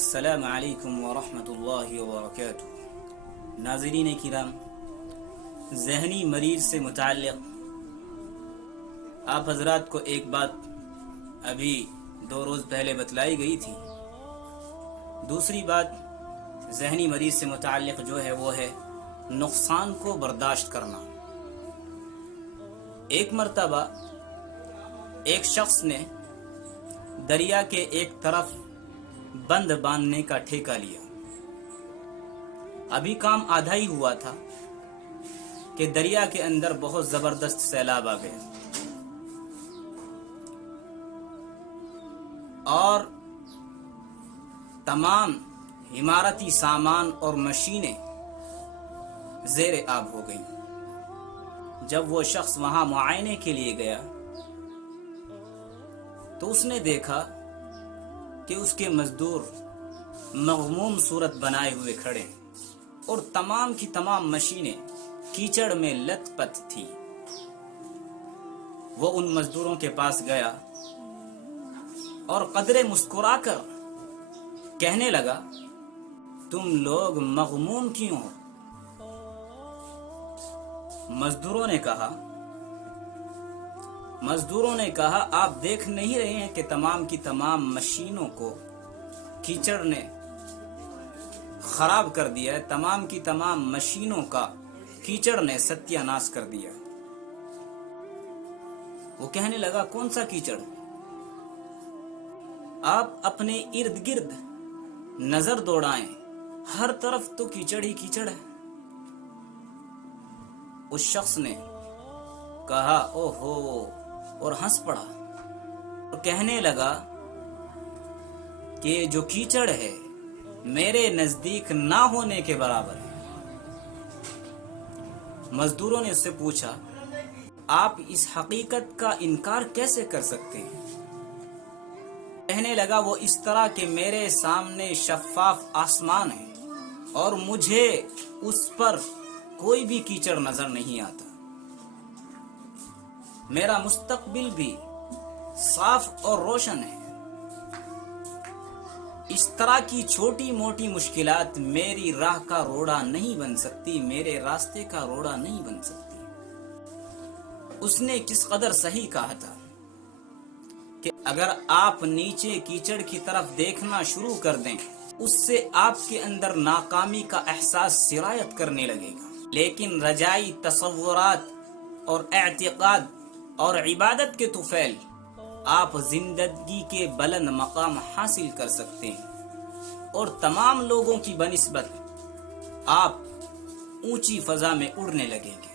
السلام علیکم ورحمۃ اللہ وبرکاتہ۔ ناظرین کرام، ذہنی مریض سے متعلق آپ حضرات کو ایک بات ابھی 2 روز پہلے بتلائی گئی تھی۔ دوسری بات ذہنی مریض سے متعلق جو ہے وہ ہے نقصان کو برداشت کرنا۔ ایک مرتبہ ایک شخص نے دریا کے ایک طرف بند باندھنے کا ٹھیکہ لیا۔ ابھی کام آدھا ہی ہوا تھا کہ دریا کے اندر بہت زبردست سیلاب آ گیا اور تمام عمارتی سامان اور مشینیں زیر آب ہو گئیں۔ جب وہ شخص وہاں معائنے کے لیے گیا تو اس نے دیکھا کہ اس کے مزدور مغموم صورت بنائے ہوئے کھڑے ہیں اور تمام کی تمام مشینیں کیچڑ میں لت پت تھی۔ وہ ان مزدوروں کے پاس گیا اور قدرے مسکرا کر کہنے لگا، تم لوگ مغموم کیوں ہو؟ مزدوروں نے کہا آپ دیکھ نہیں رہے ہیں کہ تمام کی تمام مشینوں کو کیچڑ نے خراب کر دیا ہے، تمام کی تمام مشینوں کا کیچڑ نے ستیہ ناش کر دیا۔ وہ کہنے لگا، کون سا کیچڑ؟ آپ اپنے ارد گرد نظر دوڑائیں، ہر طرف تو کیچڑ ہی کیچڑ ہے۔ اس شخص نے کہا اوہو، اور ہنس پڑا اور کہنے لگا کہ جو کیچڑ ہے میرے نزدیک نہ ہونے کے برابر ہے۔ مزدوروں نے اس سے پوچھا، آپ اس حقیقت کا انکار کیسے کر سکتے ہیں؟ کہنے لگا، وہ اس طرح کہ میرے سامنے شفاف آسمان ہے اور مجھے اس پر کوئی بھی کیچڑ نظر نہیں آتا، میرا مستقبل بھی صاف اور روشن ہے۔ اس طرح کی چھوٹی موٹی مشکلات میری راہ کا روڑا نہیں بن سکتی، میرے راستے کا روڑا نہیں بن سکتی۔ اس نے کس قدر صحیح کہا تھا کہ اگر آپ نیچے کیچڑ کی طرف دیکھنا شروع کر دیں، اس سے آپ کے اندر ناکامی کا احساس سرایت کرنے لگے گا، لیکن رجائی تصورات اور اعتقاد اور عبادت کے طفیل آپ زندگی کے بلند مقام حاصل کر سکتے ہیں اور تمام لوگوں کی بنسبت آپ اونچی فضا میں اڑنے لگیں گے۔